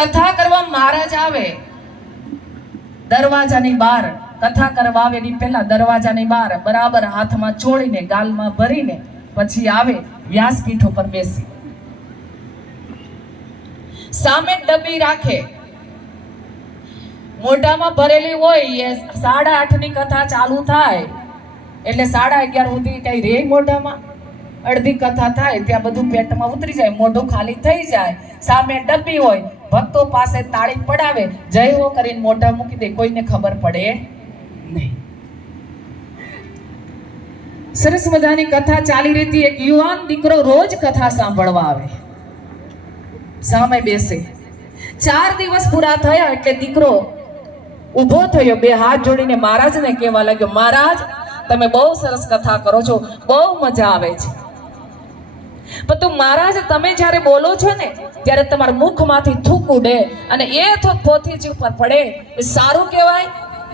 કથા કરવા મહારાજ આવે, દરવાજાની બહાર કથા કરવા આવે એની પહેલા દરવાજાની બહાર બરાબર હાથમાં ચોળીને, ગાલમાં ભરીને પછી આવે વ્યાસપીઠ ઉપર બેસી. સામે ડબ્બી રાખે. મોઢામાં ભરેલી હોય એ સાડા આઠની કથા ચાલુ થાય. એટલે સાડા અગિયાર સુધી કઈ રે મોઢામાં. અડધી કથા થાય, ત્યાં બધું પેટમાં ઉતરી જાય, મોઢું ખાલી થઈ જાય. સામે ડબ્બી હોય, ભક્તો પાસે તાળી પડાવે જય હો કરીને મોઢા મૂકી દે, કોઈને ખબર પડે નહીં. સરસ મજાની કથા ચાલી રહી એક યુવાન દીકરો રોજ કથા સાંભળવા આવે. સામે બેસે. ચાર દિવસ પૂરા થયા એટલે દીકરો ઊભો થયો, બે હાથ જોડીને મહારાજને કહેવા લાગ્યો, મહારાજ, તમે બહુ સરસ કથા કરો છો, બહુ મજા આવે છે. પણ તું મહારાજ તમે જ્યારે બોલો છો ને, ત્યારે તમારા મુખમાંથી થૂક ઉડે અને એ થૂક પોથીજી ઉપર પડે. એ સારું કહેવાય.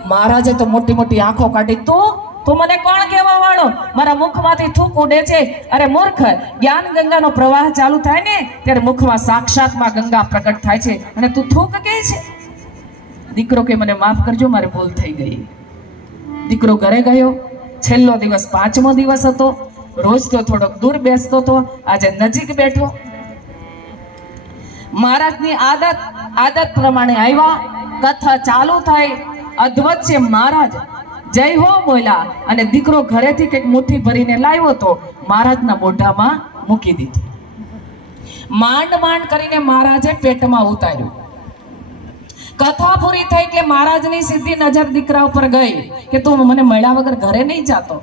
મહારાજે તો મોટી મોટી આંખો કાઢી, તું તું મને કોણ કહેવા વાળો? મારા મુખમાંથી થૂક ઉડે છે. અરે મૂર્ખ જ્ઞાન ગંગાનો પ્રવાહ ચાલુ થાય ને, ત્યારે મુખમાં સાક્ષાતમાં ગંગા પ્રગટ થાય છે. અને તું થૂક કહે છે? દીકરો કે મને માફ કરજો, મારે ભૂલ થઈ ગઈ. દીકરો ઘરે ગયો. છેલ્લો દિવસ પાંચમો દિવસ હતો. રોજ તો થોડોક દૂર બેસતો હતો. આજે નજીક બેઠો. મહારાજની આદત આદત પ્રમાણે આવ્યા. કથા ચાલુ થઈ. અધવત છે મહારાજ, જય હો બોલ્યા અને દીકરો ઘરેથી કંઈક મુઠ્ઠી ભરીને લાવ્યો તો મહારાજના મોઢામાં મૂકી દીધું. માંડ માંડ કરીને મહારાજે પેટમાં ઉતાર્યું. કથા પૂરી થઈ એટલે મહારાજની સીધી નજર દીકરા ઉપર ગઈ કે તું મને મળ્યા વગર ઘરે નહીં જાતો.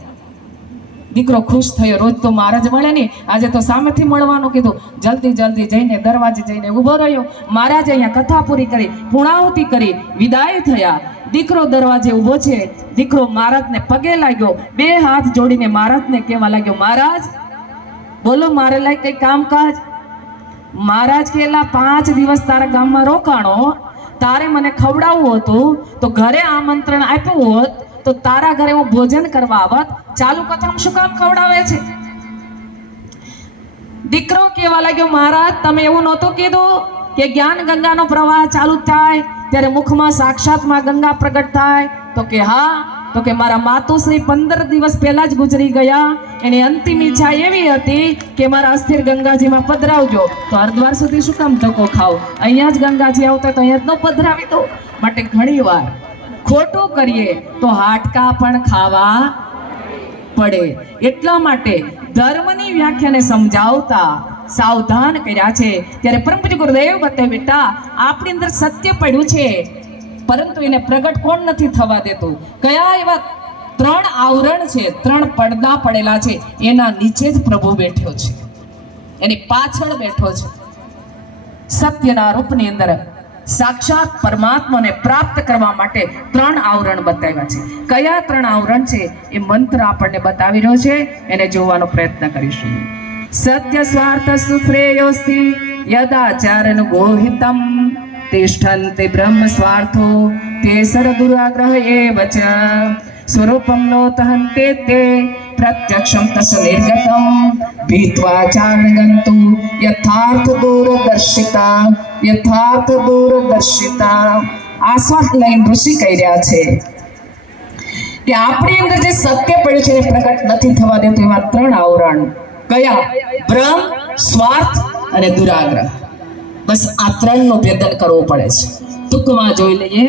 દીકરો ખુશ થયો, રોજ તો મહારાજ મળે નહીં. આજે તો સામેથી મળવાનું કીધું. જલ્દી જલ્દી જઈને દરવાજે જઈને ઊભો રહ્યો. મહારાજે અહીંયા કથા પૂરી કરી પૂર્ણાહુતિ કરી, વિદાય થયા. દીકરો દરવાજે ઊભો છે. દીકરો મહારાજને પગે લાગ્યો. બે હાથ જોડીને મહારાજને કહેવા લાગ્યો, મહારાજ, બોલો મારે લાયક કંઈ કામકાજ? મહારાજ કેલા પાંચ દિવસ તારા ગામમાં રોકાણો. તારે મને ખવડાવવું હતું, તો ઘરે આમંત્રણ આપ્યું હોત. તો તારા ઘરે હું ભોજન કરવા આવત? ચાલુ કથામાં શું કામ ખવડાવે છે? દીકરો કહેવા લાગ્યો, મહારાજ, તમે એવું નહોતું કીધું કે જ્ઞાન ગંગાનો પ્રવાહ ચાલુ થાય, ત્યારે મુખમાં સાક્ષાતમાં ગંગા પ્રગટ થાય. તો કે હા, તો કે મારા માતુશ્રી પંદર દિવસ પહેલા જ ગુજરી ગયા. એની અંતિમ ઈચ્છા એવી હતી કે મારા અસ્થિર ગંગાજીમાં પધરાવજો. તો હરદ્વાર સુધી શું કામ ધક્કો ખાવ? અહીંયા જ ગંગાજી આવતા તો અહીંયા જ ન પધરાવી દો માટે ઘણી વાર ખોટું કરીએ તો હાડકા પણ ખાવા પડે. એટલા માટે ધર્મની વ્યાખ્યાને સમજાવતા સાવધાન કર્યા છે. ત્યારે પરમ પૂજ્ય ગુરુદેવ બતાવે, બેટા, આપણી અંદર સત્ય પડ્યું છે, પરંતુ એને પ્રગટ કોણ નથી થવા દેતું? કયા એવા ત્રણ આવરણ છે, ત્રણ પડદા પડેલા છે, એના નીચે જ પ્રભુ બેઠો છે. એની પાછળ બેઠો છે. સત્યના રૂપની અંદર સાક્ષાત પરમાત્માને પ્રાપ્ત કરવા માટે ત્રણ આવરણ બતાવ્યા છે. કયા ત્રણ આવરણ છે? એ મંત્ર આપણને બતાવી રહ્યો છે. એને જોવાનો પ્રયત્ન કરીશું. સત્ય સ્વાર્થ સુશ્રેયોસ્તિ યદાચારન ગોહિતમ તિષ્ઠંતિ બ્રહ્મ સ્વાર્થો તે સર દુરાગ્રહ એવ સ્વરૂપમ નોતહંતે તે તસ નિર્ગતમ ભીત્વા ચારણગંતુ યથાર્થ દૂરદર્શિતા યથાર્થ દૂરદર્શિતા આ સ્વાર્થ લઈને ઋષિ કહી રહ્યા છે કે આપણી અંદર જે સત્ય પડ્યું છે એ પ્રગટ નથી થવા દેતું એવા ત્રણ આવરણ કયા ભ્રમ સ્વાર્થ અને દુરાગ્રહ બસ આ ત્રણનું ભેદન કરવું પડે છે ટૂંકમાં જોઈ લઈએ